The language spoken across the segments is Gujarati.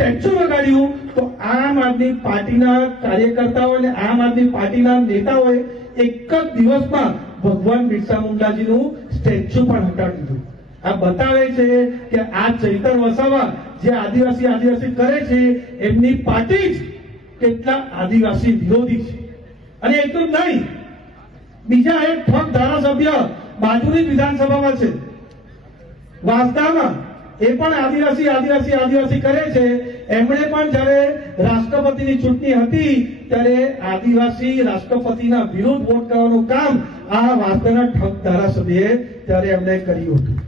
સ્ટેચ્યુ લગાડ્યું તો આમ આદમી પાર્ટીના કાર્યકર્તાઓ અને આમ આદમી પાર્ટીના નેતાઓએ એક જ દિવસમાં ભગવાન બિરસા મુંડાજીનું સ્ટેચ્યુ પણ હટાવી દીધું. આ બતાવે છે કે આ ચૈતર વસાવા જે આદિવાસી કરે છે એમની પાર્ટી જ કેટલા આદિવાસી વિરોધી છે. અને એટલું જ નહીં, બીજા એક ઠગ ધારાસભ્ય બાજુની વિધાનસભામાં છે વાંસદામાં, એ પણ આદિવાસી કરે છે. એમણે પણ જ્યારે રાષ્ટ્રપતિની ચૂંટણી હતી ત્યારે આદિવાસી રાષ્ટ્રપતિના વિરુદ્ધ વોટ કરવાનું કામ આ વાંસદાના ઠગ ધારાસભ્યએ ત્યારે એમણે કર્યું હતું.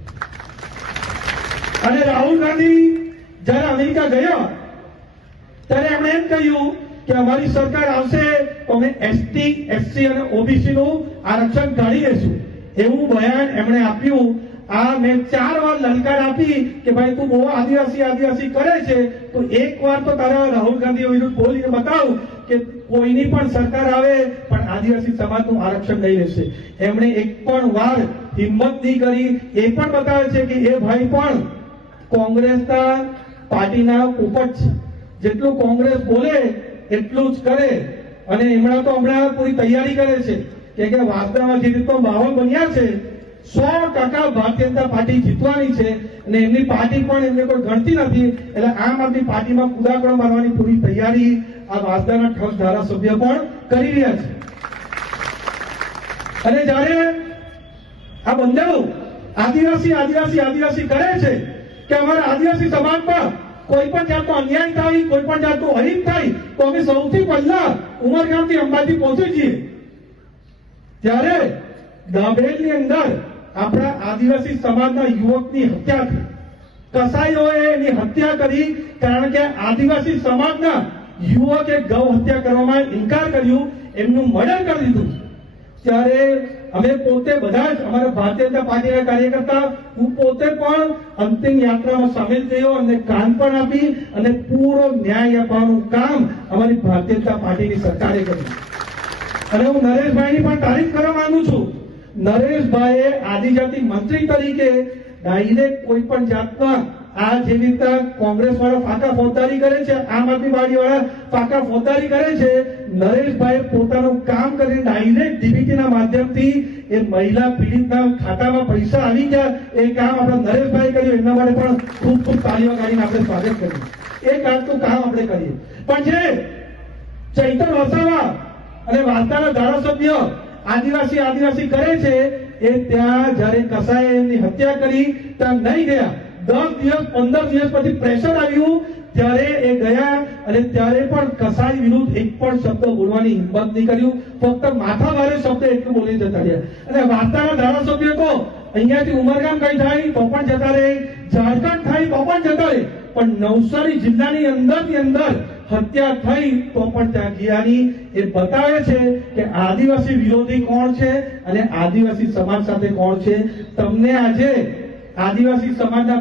અને રાહુલ ગાંધી જ્યારે અમેરિકા ગયા ત્યારે એમણે એમ કહ્યું કે અમારી સરકાર આવશે તો અમે એસટી, એસસી અને ઓબીસી નું આરક્ષણ કાઢી લેશું, એવું બયાન એમણે આપ્યું. આ મેં 4 વાર લલકાર આપી કે ભાઈ તું બહુ આદિવાસી કરે છે તો એક વાર તો તારા રાહુલ ગાંધી વિરુદ્ધ બોલીને બતાવ કે કોઈની પણ સરકાર આવે પણ આદિવાસી સમાજનું આરક્ષણ નહીં લેશે. એમણે એક પણ વાર હિંમત નહીં કરી. એ પણ બતાવે છે કે એ ભાઈ પણ કોંગ્રેસના પાર્ટીના પોપટ છે. જેટલું કોંગ્રેસ બોલે એટલું જ કરે. અને હમણાં પૂરી તૈયારી કરે છે કે વાસ્તવમાં જે રીતનો માહોલ બન્યા છે 100% ભારતીય જનતા પાર્ટી જીતવાની છે. અને એમની પાર્ટી પણ એમને કોઈ ગણતી નથી, એટલે આમ આદમી પાર્ટીમાં કુદાકડો મારવાની પૂરી તૈયારી આ વાંસદાના ઠગ ધારાસભ્ય પણ કરી રહ્યા છે. અને જ્યારે આ બંને આદિવાસી કરે છે કે અમારા આદિવાસી સમાજમાં કોઈ પણ જાતનો અન્યાય થાય, કોઈ પણ જાતનો અહિત થાય તો અમે સૌથી પહેલા ઉમરગામથી અંબાજી પહોંચી છીએ. ત્યારે દાભેલની અંદર આપણા આદિવાસી સમાજના યુવકની હત્યા થઈ. કસાઈઓએ એની હત્યા કરી કારણ કે આદિવાસી સમાજના યુવકે ગૌ હત્યા કરવામાં ઇનકાર કર્યું, એમનું મર્ડર કરી દીધું. ત્યારે અમે પોતે બધા જ અમારા ભારતીય જનતા પાર્ટીના કાર્યકર્તા, હું પોતે પણ અંતિમ યાત્રામાં સામેલ થયો અને કાન પણ આપી અને પૂરો ન્યાય આપવાનું કામ અમારી ભારતીય જનતા પાર્ટીની સરકારે કર્યું. અને હું નરેશભાઈની પણ તારીફ કરવા માંગુ છું. નરેશભાઈએ આદિજાતિ મંત્રી તરીકે ડાયરેક્ટ કોઈ પણ જાતના આ જેવી રીતે કોંગ્રેસ વાળા ફાકા ફોજદારી કરે છે, આમ આદમી પાર્ટી વાળા ફાકા ફોજદારી કરે છે, નરેશભાઈ પોતાનું કામ કરીને ડાયરેક્ટ ડીબીટીના માધ્યમથી એ મહિલા પીડિતના ખાતામાં પૈસા આવી ગયા. એ કામ આપણા નરેશભાઈ કર્યું. એમના માટે પણ ખૂબ ખૂબ તાળીઓ કાઢીને આપણે સ્વાગત કર્યું. એ કામનું કામ આપણે કરીએ. પણ જે ચૈતર વસાવા અને વાંસદાના ધારાસભ્ય આદિવાસી કરે છે એ ત્યાં જયારે કસાઈએ એમની હત્યા કરી ત્યાં નહીં ગયા. 10 દિવસ 15 દિવસ પછી પ્રેશર આવ્યું ત્યારે એ ગયા અને ત્યારે પણ કસાઈ વિરુદ્ધ એક પણ શબ્દ બોલવાની હિંમત નહીં કર્યું. ફક્ત માથા ભારે શબ્દ એટલું બોલી જતા રહ્યા. અને વાર્તાના ધારાસભ્ય તો અહીંયાથી ઉમરગામ કઈ થાય તો પણ જતા રહે, ઝારખંડ થાય તો પણ જતા રહે, પણ નવસારી જિલ્લાની અંદર હત્યા થઈ તો પણ ત્યાં ગયાની. એ બતાવે છે કે આદિવાસી વિરોધી કોણ છે અને આદિવાસી સમાજ સાથે કોણ છે. તમને આજે આદિવાસી સમાજના